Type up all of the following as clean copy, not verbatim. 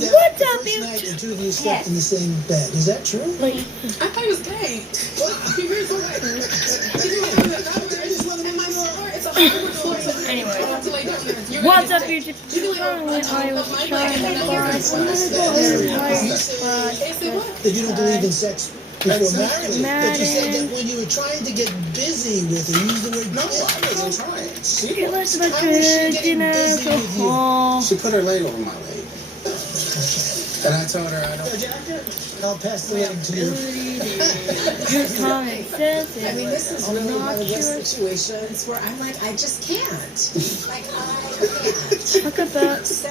that What's the up, first night bitch? the two of you slept in the same bed. Is that true? Like, I thought he was gay. anyway, what's up, YouTube? Currently, I was trying to That you don't believe in sex before marriage. But you said that Madden. when you were trying to get busy with her, you used the word no, I wasn't trying. It was How like was she a getting busy with you? dinner. She put her leg over my leg. And I told her I don't. I'll pass the leg to you. Common sense. I mean, this is really one of those sure. situations where I'm like, I just can't. Like, I can't. Talk about So,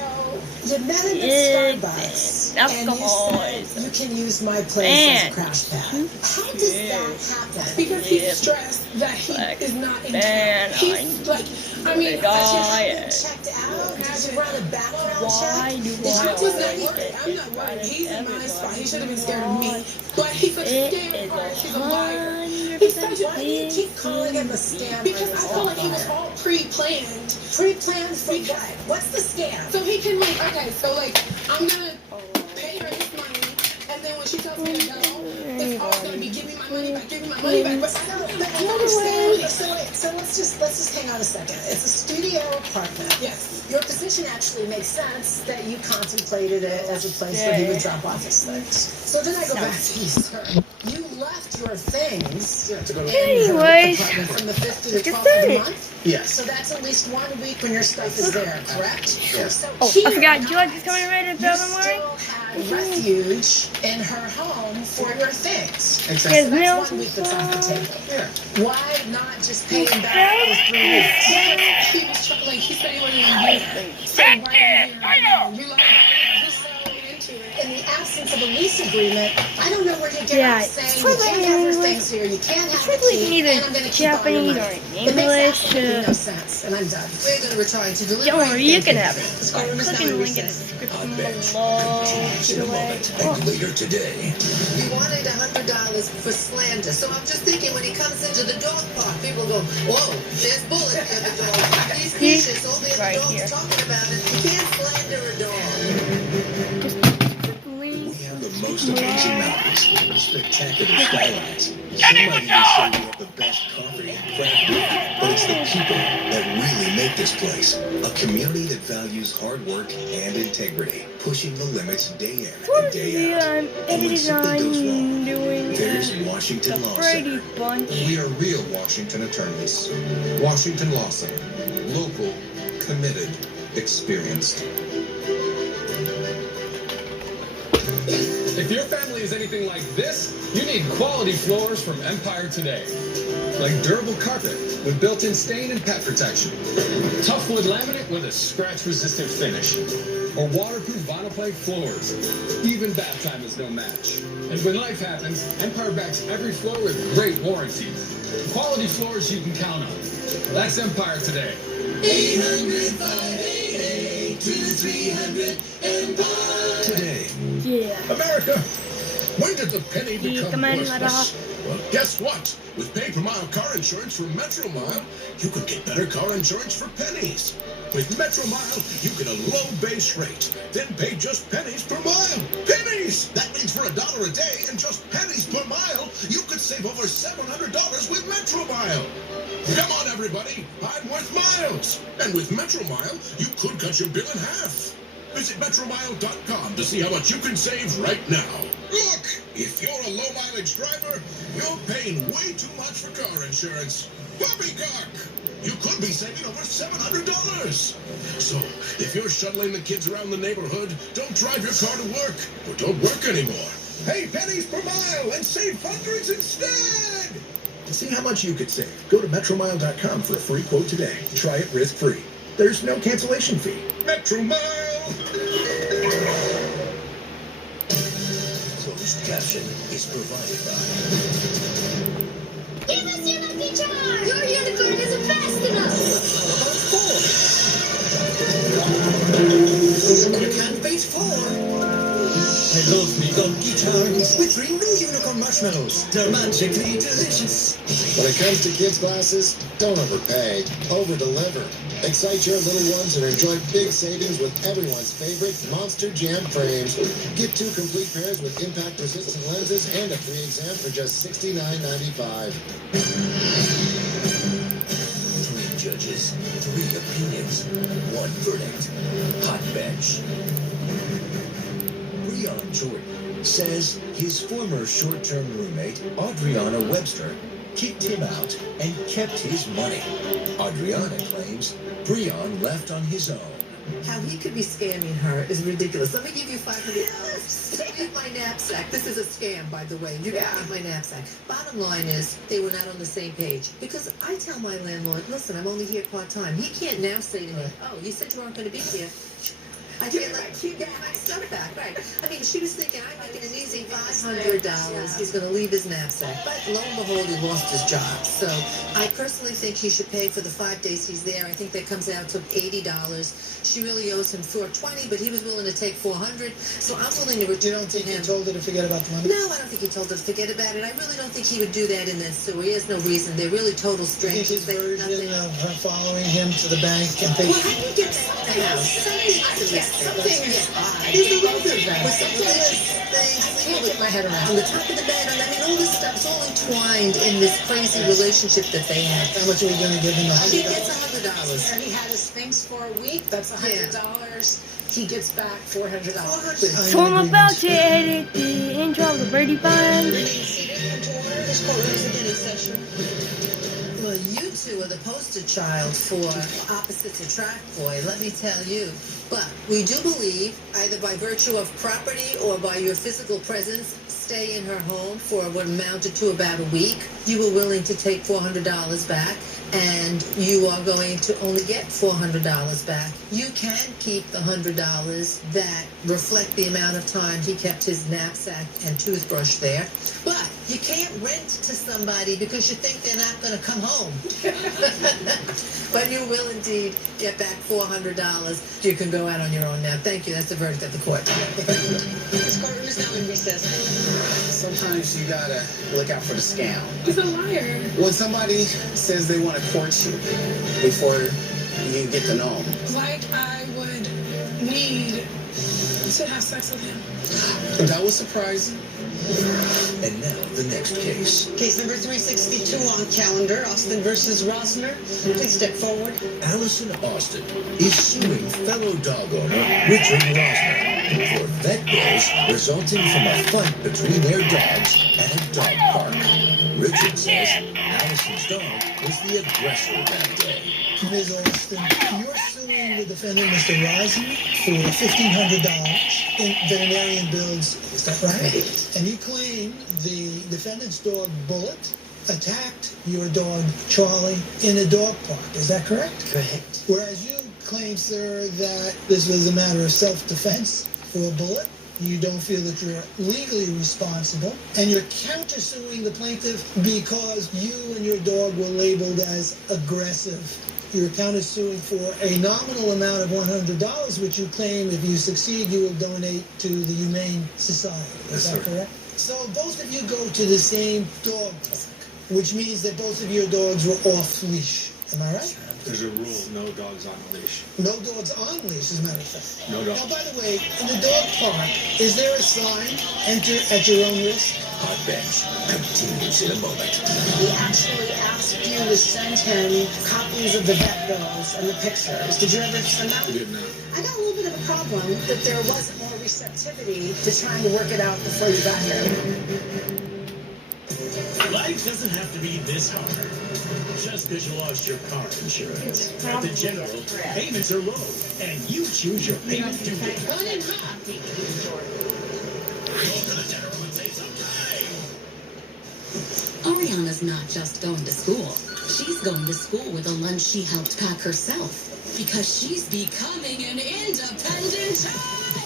you met him at Starbucks, and you said you can use my place as a crash pad. How does that happen? Because he's stressed that he is not in town. He's like, I mean, Checked out? Did you run a background check? I'm not worried. He's in my spot. He should have been scared of me. But he's such a scam artist. He's a liar. He's such a Why do you keep calling him a scam? Because I feel like he was all pre-planned. Pre-planned for what? What's the scam? So he can like, okay, so like, I'm gonna pay her this money, and then when she tells me to go, it's all gonna be give me my money back, give me my money back. But I don't understand. So let's just hang on a second. It's a studio apartment. Yes. Your position actually makes sense that you contemplated it as a place where he would drop off his things. So then I go back to you, sir. You left your things Yeah, to go to in her Anyways, apartment from the 5th to the get 12th of the started. month. Yes. So that's at least 1 week when your stuff is there, correct? Yeah. So Oh, here, I forgot. George is coming right at you 7 morning. still had refuge in her home for your things. Exactly. So that's 1 week that's off the table. Yeah. Why not just pay him back for 3 weeks? He was like, he said he wasn't gonna do that. So right here, I know. You like, he's so into it. In the absence of a lease agreement, I don't know where you get Yeah, out it's saying you can't have your things here, you can't have the probably key, either and I'm going to keep all Japanese your or money. It English makes absolutely to. no sense, and I'm done. We're going to retry to deliver. Don't worry, you can have it. Square room is Click now in the in link in the recess. description Bet. below. Continues in a moment Oh. and later today. We wanted $100 for slander, so I'm just thinking when he comes into the dog park, people go, whoa, there's bullets near the dog. He's vicious, all the other Right dogs here. talking about it. You can't slander a dog. We have the most amazing mountains, spectacular skylines. Some might even say we have the best coffee and craft beer. But it's the people that really make this place a community that values hard work and integrity, pushing the limits day in and day out. I'm And when something goes wrong, doing there's the Washington Law Brady Center. Bunch. We are real Washington attorneys. Washington Law Center. Local, committed, experienced. If your family is anything like this, you need quality floors from Empire Today. Like durable carpet with built-in stain and pet protection. Tough wood laminate with a scratch-resistant finish. Or waterproof vinyl plank floors. Even bath time is no match. And when life happens, Empire backs every floor with great warranties. Quality floors you can count on. That's Empire Today. 800-588-2300 Empire. Today. Yeah. America, when did the penny become come in, worthless? Well, guess what? With pay per mile car insurance from Metro Mile, you could get better car insurance for pennies. With Metro Mile, you get a low base rate, then pay just pennies per mile. Pennies! That means for $1 a day and just pennies per mile, you could save over $700 with Metro Mile. Come on, everybody. I'm worth miles. And with Metro Mile, you could cut your bill in half. Visit MetroMile.com to see how much you can save right now. Look, if you're a low-mileage driver, you're paying way too much for car insurance. Poppycock! You could be saving over $700. So, if you're shuttling the kids around the neighborhood, don't drive your car to work or don't work anymore. Pay pennies per mile and save hundreds instead. To see how much you could save, go to MetroMile.com for a free quote today. Try it risk-free. There's no cancellation fee. MetroMile! Closed caption is provided by. Give us your lucky charm! Your unicorn isn't fast enough! You can't beat 4. I love me gunky charms with 3 new unicorn marshmallows. They're magically delicious. When it comes to kids' glasses, don't overpay. Over-deliver. Excite your little ones and enjoy big savings with everyone's favorite Monster Jam frames. Get 2 complete pairs with impact-resistant lenses and a free exam for just $69.95. 3 judges, 3 opinions, 1 verdict. Hot bench. Breon Jordan says his former short-term roommate, Adriana Webster, kicked him out and kept his money. Adriana claims Breon left on his own. How he could be scamming her is ridiculous. Let me give you $500 to leave my knapsack. This is a scam, by the way. You got to leave my knapsack. Bottom line is, they were not on the same page. Because I tell my landlord, listen, I'm only here part-time. He can't now say to me, oh, you said you weren't going to be here. I feel like keep getting my stuff back, right? I mean, she was thinking, I'm making an easy $500. He's going to leave his knapsack. But lo and behold, he lost his job. So I personally think he should pay for the 5 days he's there. I think that comes out to $80. She really owes him $420, but he was willing to take $400. So I'm willing to return to him. You told her to forget about the money? No, I don't think he told her to forget about it. I really don't think he would do that in this store. He has no reason. They're really total Do you think strangers. his version of her following him to the bank and Well, taking... how do you get back to the house? Something is odd. There's a lot of that. With some religious things, I can't get my head around. on the top of the bed, and I mean, all this stuff's all entwined in this crazy relationship that they have. How much are we going to give him? He gets $100. And he had his things for a week. That's $100. He gets back $400. So I'm about to edit the intro of the Birdie Band. This courtroom's again in session. Well, you two are the poster child for opposites attract, boy, let me tell you. But we do believe, either by virtue of property or by your physical presence, stay in her home for what amounted to about a week. You were willing to take $400 back, and you are going to only get $400 back. You can keep the $100 that reflect the amount of time he kept his knapsack and toothbrush there. But you can't rent to somebody because you think they're not going to come home. But you will indeed get back $400. You can go out on your own now. Thank you. That's the verdict of the court. This courtroom is now in recess. Sometimes you gotta look out for the scam. He's a liar. When somebody says they want to court you before you get to know them, Like I would need to have sex with him. that was surprising. And now the next case. Case number 362 on calendar, Austin versus Rosner. Please step forward. Allison Austin is suing fellow dog owner Richard Rosner for vet bills resulting from a fight between their dogs at a dog park. Richard says Allison's dog was the aggressor that day. Ms. Austin, you're suing the defendant, Mr. Reisner, for $1,500 in veterinarian bills. Is that right? And you claim the defendant's dog, Bullet, attacked your dog, Charlie, in a dog park. Is that correct? Correct. Whereas you claim, sir, that this was a matter of self-defense for Bullet. You don't feel that you're legally responsible, and you're countersuing the plaintiff because you and your dog were labeled as aggressive. You're countersuing for a nominal amount of $100, which you claim if you succeed, you will donate to the Humane Society. Is that correct? So both of you go to the same dog park, which means that both of your dogs were off leash. Am I right? There's a rule, no dogs on leash. No dogs on leash, as a matter of fact. No dogs. Now, by the way, in the dog park, is there a sign, enter at your own risk? Hot bench continues in a moment. He actually asked you to send him copies of the vet bills and the pictures. Did you ever send that? I didn't know. I got a little bit of a problem that there wasn't more receptivity to trying to work it out before you got here. Life doesn't have to be this hard. Just because you lost your car insurance. At the General, payments are low, and you choose your payment due date. Go to the General and save some time. Ariana's not just going to school. She's going to school with a lunch she helped pack herself. Because she's becoming an independent child.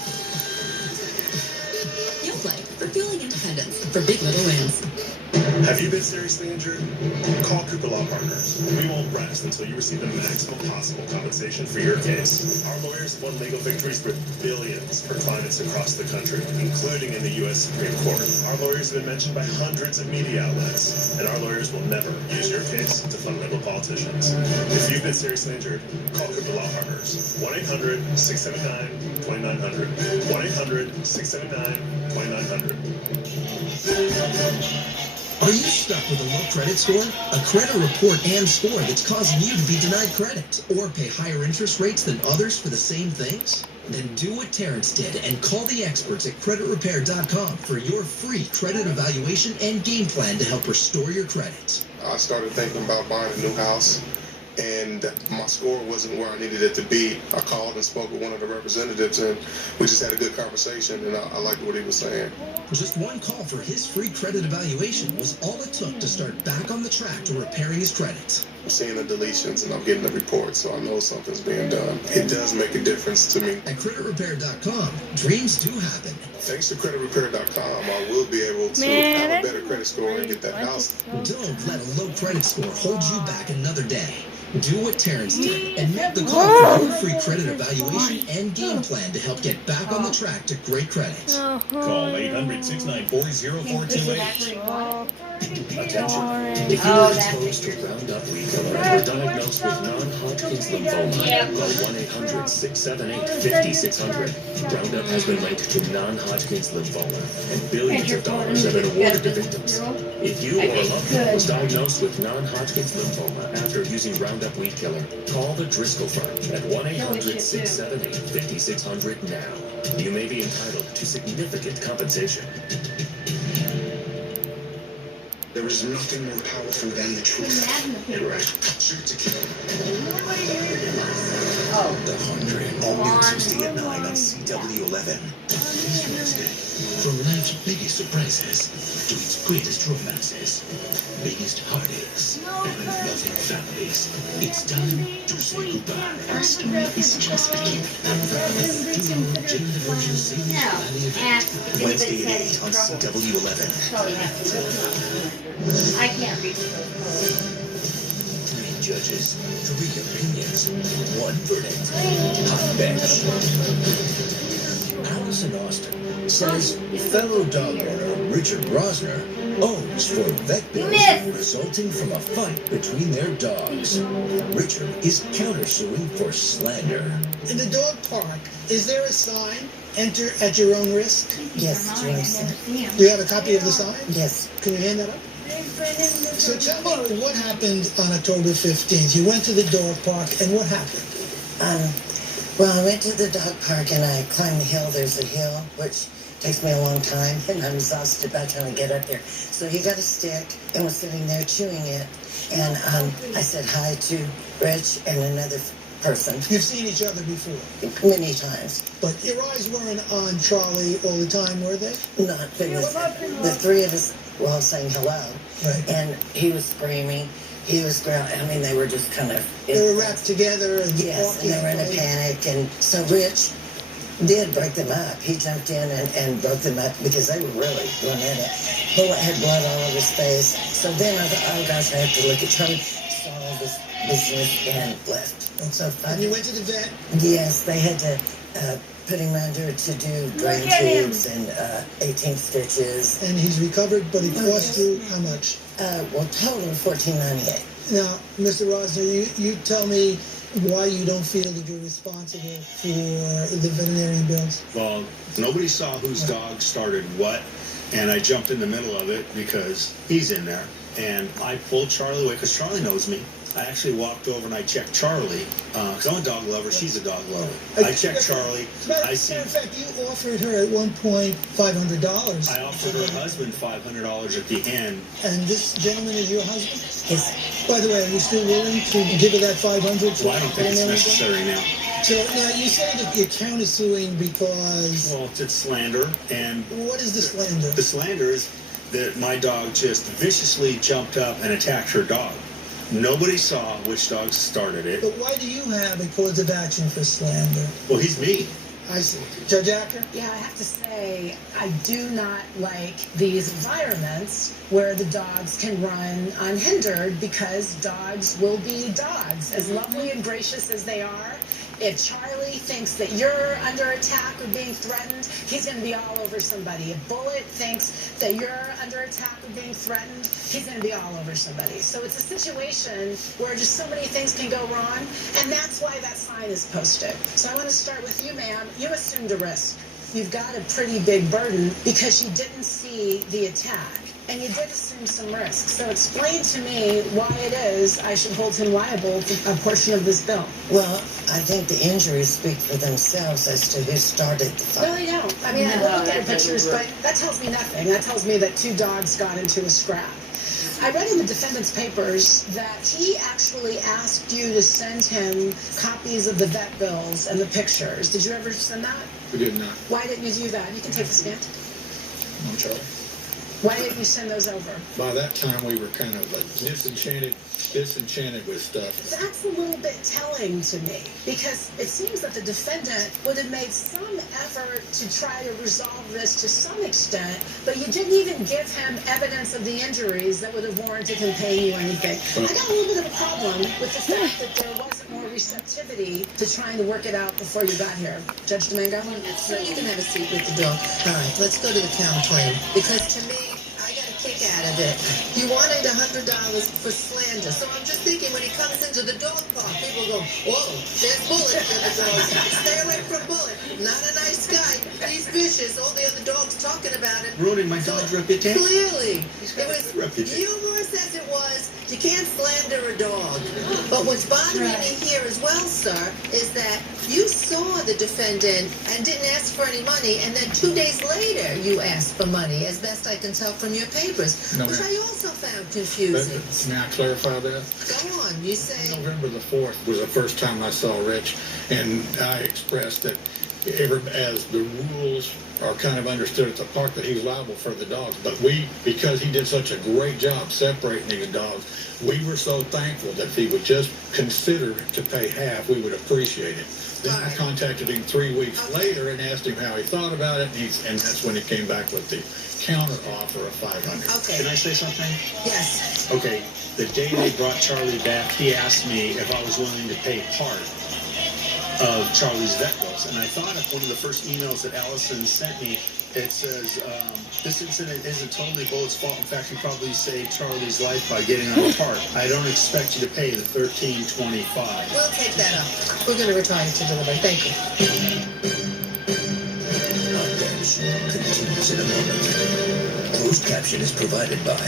You'll play for fueling independence for big little wins. Have you been seriously injured? Call Cooper Law Partners. We won't rest until you receive the maximum possible compensation for your case. Our lawyers won legal victories worth billions for clients across the country, including in the U.S. Supreme Court. Our lawyers have been mentioned by hundreds of media outlets, and our lawyers will never use your case to fund liberal politicians. If you've been seriously injured, call Cooper Law Partners. 1-800-679-2900. 1-800-679-2900. Are you stuck with a low credit score? A credit report and score that's causing you to be denied credit or pay higher interest rates than others for the same things? Then do what Terrence did and call the experts at creditrepair.com for your free credit evaluation and game plan to help restore your credit. I started thinking about buying a new house, and my score wasn't where I needed it to be. I called and spoke with one of the representatives, and we just had a good conversation, and I liked what he was saying. Just one call for his free credit evaluation was all it took to start back on the track to repairing his credit. I'm seeing the deletions, and I'm getting the report, so I know something's being done. It does make a difference to me. At creditrepair.com, dreams do happen. Thanks to creditrepair.com, I will be able to have a better credit score and get that house. Don't let a low credit score hold you back another day. Do what Terrence did and make the call for your free credit evaluation and game plan to help get back on the track to great credit. Call 800-694-0428. Attention. If you are exposed to Roundup weed killer or diagnosed with non-Hodgkin's lymphoma, call 1-800-678-5600. Roundup has been linked to non-Hodgkin's lymphoma, and billions of dollars have been awarded to victims. If you or a loved one was diagnosed with non-Hodgkin's lymphoma after using Roundup weed killer, call the Driscoll firm at 1-800-678-5600 now. You may be entitled to significant compensation. There is nothing more powerful than the truth. You're right. Shoot to kill. The 100. All new Tuesday at 9 on CW11. This Wednesday. From life's biggest surprises to its greatest romances, biggest heartaches, and loving families. It's time to say goodbye. Our story is just beginning. Jane the Virgin sings Valley of Hate. Wednesday at 8 on CW11. I can't reach those. 3 judges, 3 opinions, 1 verdict. Hot bench. Allison Austin says fellow dog owner Richard Rosner owes for vet bills resulting from a fight between their dogs. Richard is countersuing for slander. In the dog park, is there a sign, enter at your own risk? Yes, Teresa. Do you have a copy of the sign? Yes. Can you hand that up? So tell me what happened on October 15th. You went to the dog park, and what happened? Well, I went to the dog park, and I climbed the hill. There's a hill, which takes me a long time, and I'm exhausted by trying to get up there. So he got a stick and was sitting there chewing it, and I said hi to Rich and another person. You've seen each other before? Many times. But your eyes weren't on Charlie all the time, were they? Not. It was the 3 of us were all saying hello, right. And he was screaming. He was growling. I mean, they were just kind of... They were wrapped together and yes, and they were in a panic. And so Rich did break them up. He jumped in and broke them up because they were really going at it. Bullet had blood all over his face. So then I thought, oh gosh, I have to look at Charlie. Saw all this business and left. And so you went to the vet? Yes, they had to put him under to do drain tubes and 18 stitches. And he's recovered, but he cost you how much? Well, total $14.98. Now, Mr. Rosner, you tell me why you don't feel that you're responsible for the veterinarian bills. Well, nobody saw whose dog started what, and I jumped in the middle of it because he's in there. And I pulled Charlie away because Charlie knows me. I actually walked over and I checked Charlie because I'm a dog lover. She's a dog lover. I checked Charlie. In fact, you offered her at one point $500. I offered her husband $500 at the end. And this gentleman is your husband? Yes. By the way, are you still willing to give her that $500? Well, I don't think it's necessary now. So now you say that you're countersuing because... Well, it's slander. And what is the slander? The slander is that my dog just viciously jumped up and attacked her dog. Nobody saw which dog started it. But why do you have a cause of action for slander? Well, he's mean. I see. Judge Acker? Yeah, I have to say, I do not like these environments where the dogs can run unhindered because dogs will be dogs. As lovely and gracious as they are, if Charlie thinks that you're under attack or being threatened, he's going to be all over somebody. If Bullet thinks that you're under attack or being threatened, he's going to be all over somebody. So it's a situation where just so many things can go wrong, and that's why that sign is posted. So I want to start with you, ma'am. You assumed a risk. You've got a pretty big burden because you didn't see the attack. And you did assume some risk. So explain to me why it is I should hold him liable for a portion of this bill. Well, I think the injuries speak for themselves as to who started the fight. No, they don't. I mean, I looked at the pictures, but that tells me nothing. That tells me that two dogs got into a scrap. I read in the defendant's papers that he actually asked you to send him copies of the vet bills and the pictures. Did you ever send that? We did not. Why didn't you do that? You can take the stand. No, Charlie. Why didn't you send those over? By that time, we were kind of like disenchanted with stuff. That's a little bit telling to me because it seems that the defendant would have made some effort to try to resolve this to some extent, but you didn't even give him evidence of the injuries that would have warranted him paying you anything. I got a little bit of a problem with the fact that there wasn't more receptivity to trying to work it out before you got here. Judge Domingo? So you can have a seat with the dog. All right, let's go to the counterclaim. Because to me, kick out of it. You wanted $100 for slander. So I'm just thinking when he comes into the dog park, people go, whoa, there's Bullet for the dogs. Stay away from Bullet. Not a nice guy. He's vicious. All the other dogs talking about it. Ruining my dog's reputation. Clearly. It was humorous as it was. You can't slander a dog. But what's bothering me here as well, sir, is that you saw the defendant and didn't ask for any money, and then 2 days later you asked for money, as best I can tell from your papers, No, which ma'am. I also found confusing. May I clarify that? Go on, you say... November the 4th was the first time I saw Rich, and I expressed that as the rules are kind of understood at the park that he's liable for the dogs. But because he did such a great job separating the dogs, we were so thankful that if he would just consider to pay half, we would appreciate it. Then I contacted him 3 weeks later and asked him how he thought about it, and that's when he came back with the counter offer of $500. Okay. Can I say something? Yes. Okay, the day they brought Charlie back, he asked me if I was willing to pay part of Charlie's vet bills. And I thought of one of the first emails that Allison sent me. It says, this incident isn't totally Bullet's fault. In fact, you probably saved Charlie's life by getting him apart. I don't expect you to pay the $13.25. We'll take that up. We're going to retire to deliver. Thank you. Our bench continues in a moment. Closed caption is provided by...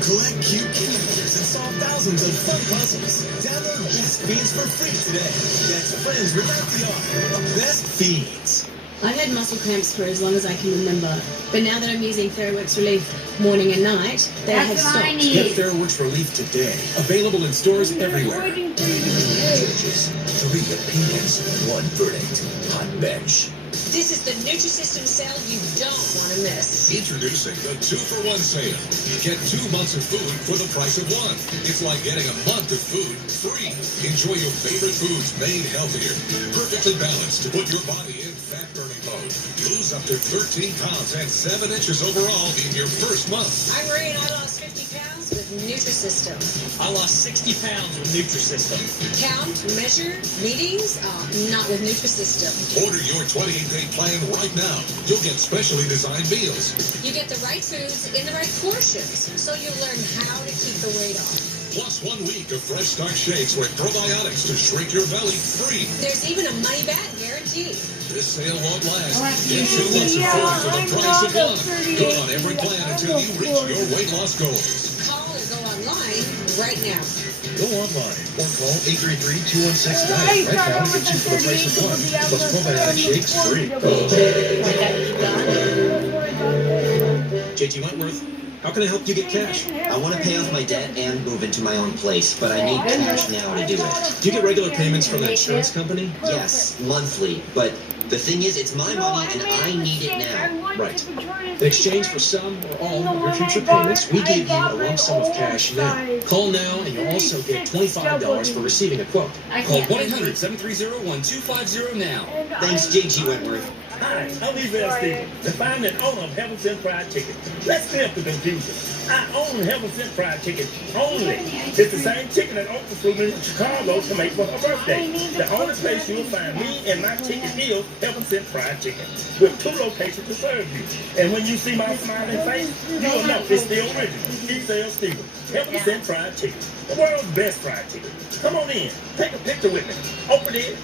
Collect cute characters and solve thousands of fun puzzles. Download Best Fiends for free today. That's friends without the R. Best Fiends. I've had muscle cramps for as long as I can remember, but now that I'm using TheraWorks Relief morning and night, they have stopped. Get TheraWorks Relief today. Available in stores everywhere. Judges, 3 opinions, 1 verdict. Hot bench. This is the Nutrisystem sale you don't want to miss. Introducing the 2-for-1 sale. Get 2 months of food for the price of 1. It's like getting a month of food free. Enjoy your favorite foods made healthier. Perfectly balanced to put your body in fat-burning mode. Lose up to 13 pounds and 7 inches overall in your first month. I'm Marie and I lost 50 pounds with Nutrisystem. I lost 60 pounds with Nutrisystem. Count, measure, meetings? Not with Nutrisystem. Order your 28-day plan right now. You'll get specially designed meals. You get the right foods in the right portions, so you'll learn how to keep the weight off. Plus 1 week of Fresh Start shakes with probiotics to shrink your belly free. There's even a money-back guarantee. This sale won't last. Get 2 months of food for the price of 1. Go on every plan until you reach your weight loss goals. Call or go online right now. Go online or call 833-2169. Right now, get 2 for the price of 1. Plus probiotic shakes free. JT Wentworth, how can I help you get cash? I want to pay off my debt and move into my own place, but I need cash now to do it. Do you get regular payments from an insurance company? Yes, monthly, but The thing is, it's my money and I need it now. Right. In exchange for some or all of your future payments, we give you a lump sum of cash now. Call now and you'll also get $25 for receiving a quote. Call 1-800-730-1250 now. Thanks, J.G. Wentworth. Hi, I'm Evel Stevens, the founder and owner of Heaven Sent Fried Chicken. Let's clear up the confusion. I own Heaven Sent Fried Chicken only. It's the same chicken that Oprah flew me to Chicago to make for her birthday. The only place you'll find me and my chicken is Heaven Sent Fried Chicken, with 2 locations to serve you. And when you see my smiling face, you'll know it's the original Evel Stevens, Heaven Sent Fried Chicken, the world's best fried chicken. Come on in, take a picture with me. Open it.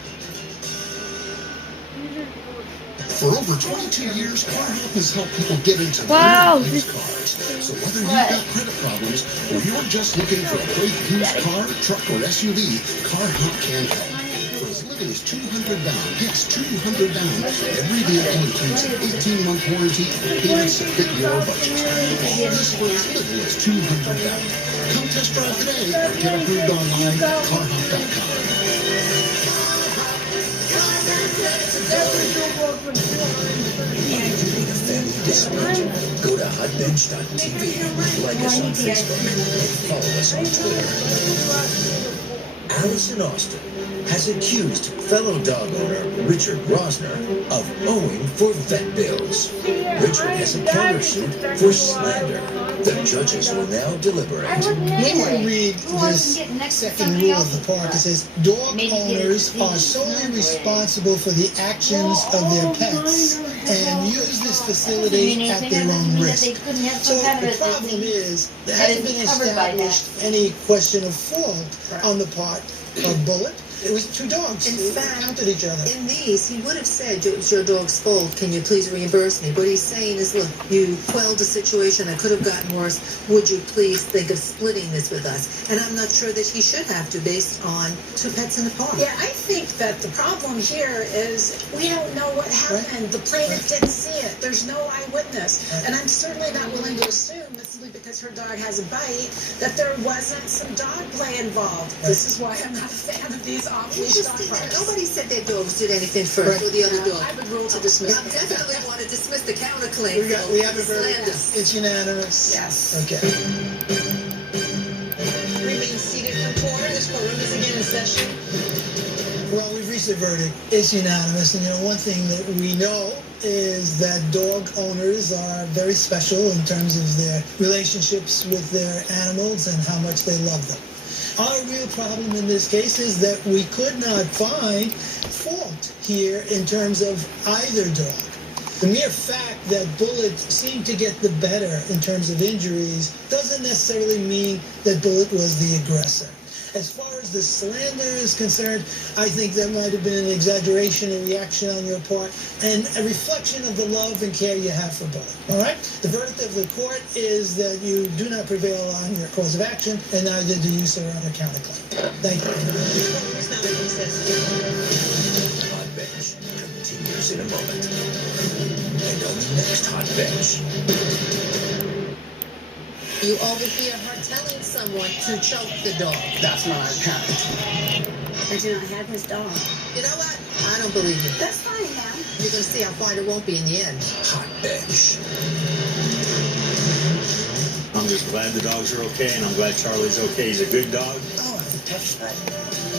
For over 22 years, CarHop has helped people get into used cars. So whether you've got credit problems or you're just looking for a great used car, truck, or SUV, CarHop can help. For as little as $200 down, yes, $200 down, every vehicle includes an 18-month warranty and payments that fit your budget. This for as little as $200 down. Come test drive today or get approved online at carhop.com. Go to hotbench.tv, like us on Facebook, and follow us on Twitter. Allison Austin has accused fellow dog owner Richard Rosner of owing for vet bills. Richard has a countersuit for slander. The judges will now deliberate. When we read this second rule of the park, it says dog owners are solely responsible for the actions of their pets and use this facility at their own risk. So the problem is there hasn't been established any question of fault on the part of Bullet. It was 2 dogs who encountered each other. In these, he would have said it was your dog's fault. Can you please reimburse me? What he's saying is, look, you quelled a situation that could have gotten worse. Would you please think of splitting this with us? And I'm not sure that he should have to, based on 2 pets in the park. Yeah, I think that the problem here is we don't know what happened. The plaintiff didn't see it. There's no eyewitness. And I'm certainly not willing to assume that simply because her dog has a bite, that there wasn't some dog play involved. This is why I'm not a fan of these off-leash dog parks. Nobody said their dogs did anything first or the other dog. I would rule to dismiss. I definitely want to dismiss the counterclaim. We have a verdict. It's unanimous. Yes. Okay. Remain seated for quarter. This courtroom is again in session. Well, we've reached a verdict. It's unanimous. And, one thing that we know is that dog owners are very special in terms of their relationships with their animals and how much they love them. Our real problem in this case is that we could not find fault here in terms of either dog. The mere fact that Bullet seemed to get the better in terms of injuries doesn't necessarily mean that Bullet was the aggressor. As far as the slander is concerned, I think there might have been an exaggeration, a reaction on your part, and a reflection of the love and care you have for Bullet. All right? The verdict of the court is that you do not prevail on your cause of action, and neither do you, sir, on your counterclaim. Thank you. Hot Bench continues in a moment. And on the next Hot Bench. You overhear her telling someone to choke the dog. That's not apparent. I do not have his dog. You know what? I don't believe you. That's fine now. You're going to see how far it won't be in the end. Hot Bench. I'm just glad the dogs are okay, and I'm glad Charlie's okay. He's a good dog. Oh, that's right.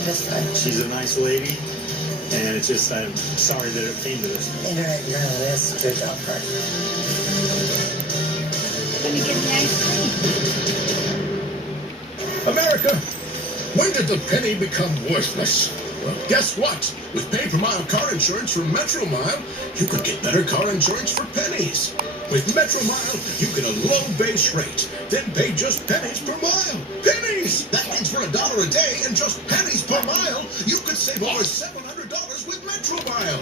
That's right. She's a nice lady, and it's just, I'm sorry that it came to this. You're on this to a dog park. Let me get the ice cream. America, when did the penny become worthless? Well, guess what? With pay-per-mile car insurance from Metro Mile, you could get better car insurance for pennies. With Metro Mile, you get a low base rate, then pay just pennies per mile. Pennies! That means for $1 a day and just pennies per mile, you could save over $700 with Metro Mile.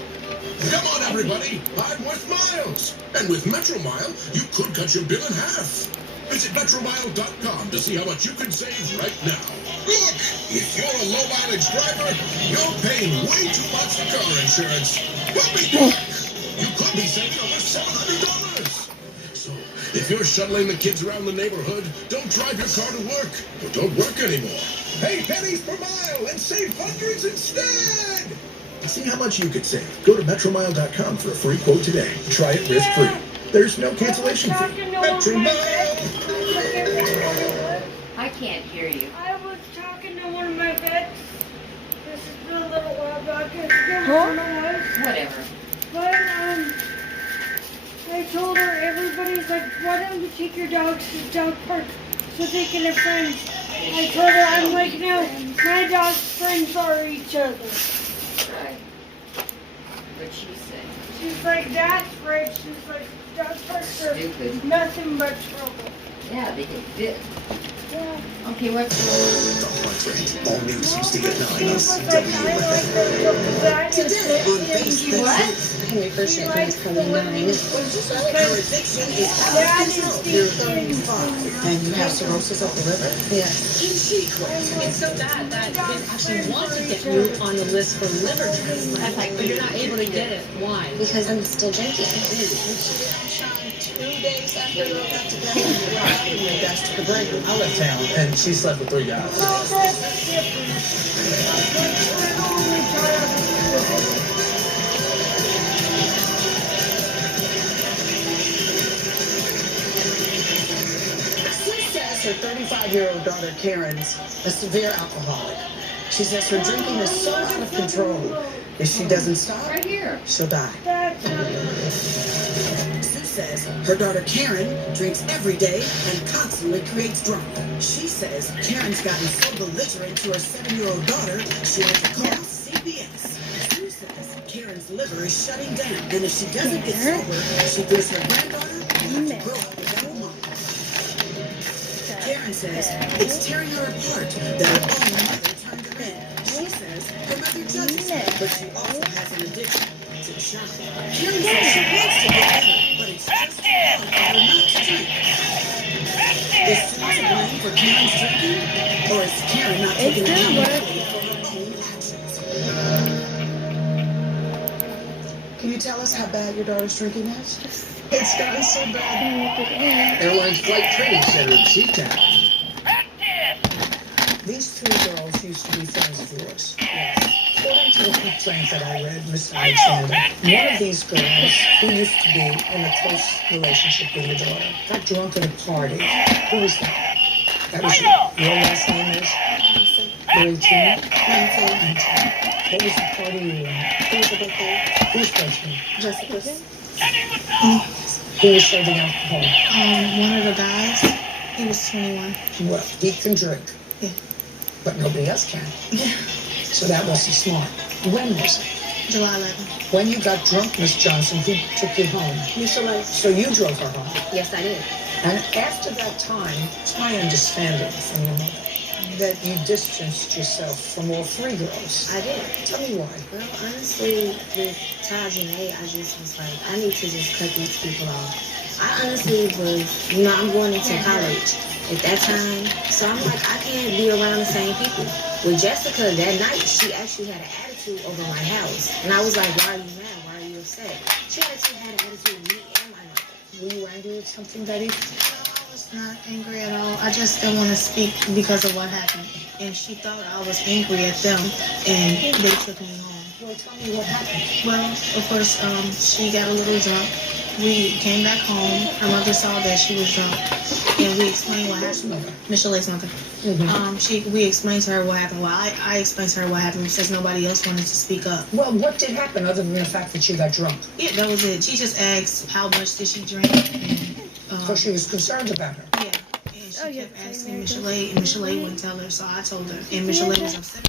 Come on, everybody. I'm worth miles. And with Metro Mile, you could cut your bill in half. Visit MetroMile.com to see how much you can save right now. Look, if you're a low-mileage driver, you're paying way too much for car insurance. Well, be quick. You could be saving over $700. So, if you're shuttling the kids around the neighborhood, don't drive your car to work or don't work anymore. Pay pennies per mile and save hundreds instead. See how much you could save. Go to metromile.com for a free quote today. Try it risk-free. There's no cancellation fee. Metromile! I can't hear you. I was talking to one of my vets. This has been a little while back. I don't know what. Whatever. But, I told her, everybody's like, why don't you take your dogs to the dog park so they can have friends? I told her, I'm like, no, my dog's friends are each other. Right. What'd she say? She's like, that's right. She's like, dog parks are Stupid. nothing but trouble. Yeah, they can fit. Yeah. Okay, what's The Heart Rate. All new Tuesday at 9 on Today CWFM. on Facebook. What? Henry first said he was coming 9. Your addiction is out of control. You're 35 and you have cirrhosis of the liver? Yes. It's so bad that they actually want to get you on the list for liver transplant, but you're not able to get it. Why? Because I'm still drinking. 2 days after you got together, your guys took a break. I left town and she slept with 3 guys. Sue says her 35-year-old daughter Karen's a severe alcoholic. She says her drinking is so out of control. If she doesn't stop, right here, she'll die. Sue says her daughter Karen drinks every day and constantly creates drama. She says Karen's gotten so belligerent to her 7-year-old daughter, she had to call CBS. Sue says Karen's liver is shutting down, and if she doesn't get sober, she fears her granddaughter will have to grow up without a mom. Karen says it's tearing her apart that her own mother turned her in. She says her mother judges her, but she also has an addiction to shop. Karen says she wants to get better, but it's just hard for her not to drink. Is Sue to blame for Karen's drinking, or is Karen not taking accountability for her own actions? Can you tell us how bad your daughter's drinking is? It's gotten so bad. Airline's Flight Training Center in Seatown. These 3 girls used to be friends of yours. According to the complaint that I read, Miss Alexander, one of these girls, who used to be in a close relationship with your daughter, got drunk at a party. Who was that? That was you. Your last name is? 19. What was the party you were at? Who was the birthday? Whose birthday? Jessica's. Who was serving alcohol? One of the guys, he was 21. Well, he can drink. Yeah. But nobody else can. So that wasn't smart. When was it? July 11th. When you got drunk, Miss Johnson, who took you home? Michelle. So you drove her home? Yes, I did. And after that time, it's my understanding from your mother that you distanced yourself from all 3 girls. I did. Tell me why. Well, honestly, with Taj and A, I just was like, I need to just cut these people off. I honestly was, I'm going into college at that time, so I'm like, I can't be around the same people. With Jessica, that night, she actually had an attitude over my house. And I was like, why are you mad? Why are you upset? She actually had an attitude with me and my mother. Were you angry at something, Betty? Not angry at all. I just didn't want to speak because of what happened. And she thought I was angry at them, and they took me home. Well, tell me what happened. Well, of course, she got a little drunk. We came back home. Her mother saw that she was drunk, and we explained what happened. Michelle's mother. We explained to her what happened. Well, I explained to her what happened since nobody else wanted to speak up. Well, what did happen other than the fact that she got drunk? Yeah, that was it. She just asked how much did she drink. Because she was concerned about her. Yeah. And she kept asking Michelle, and Michelle wouldn't tell her, so I told her. And Michelle was upset.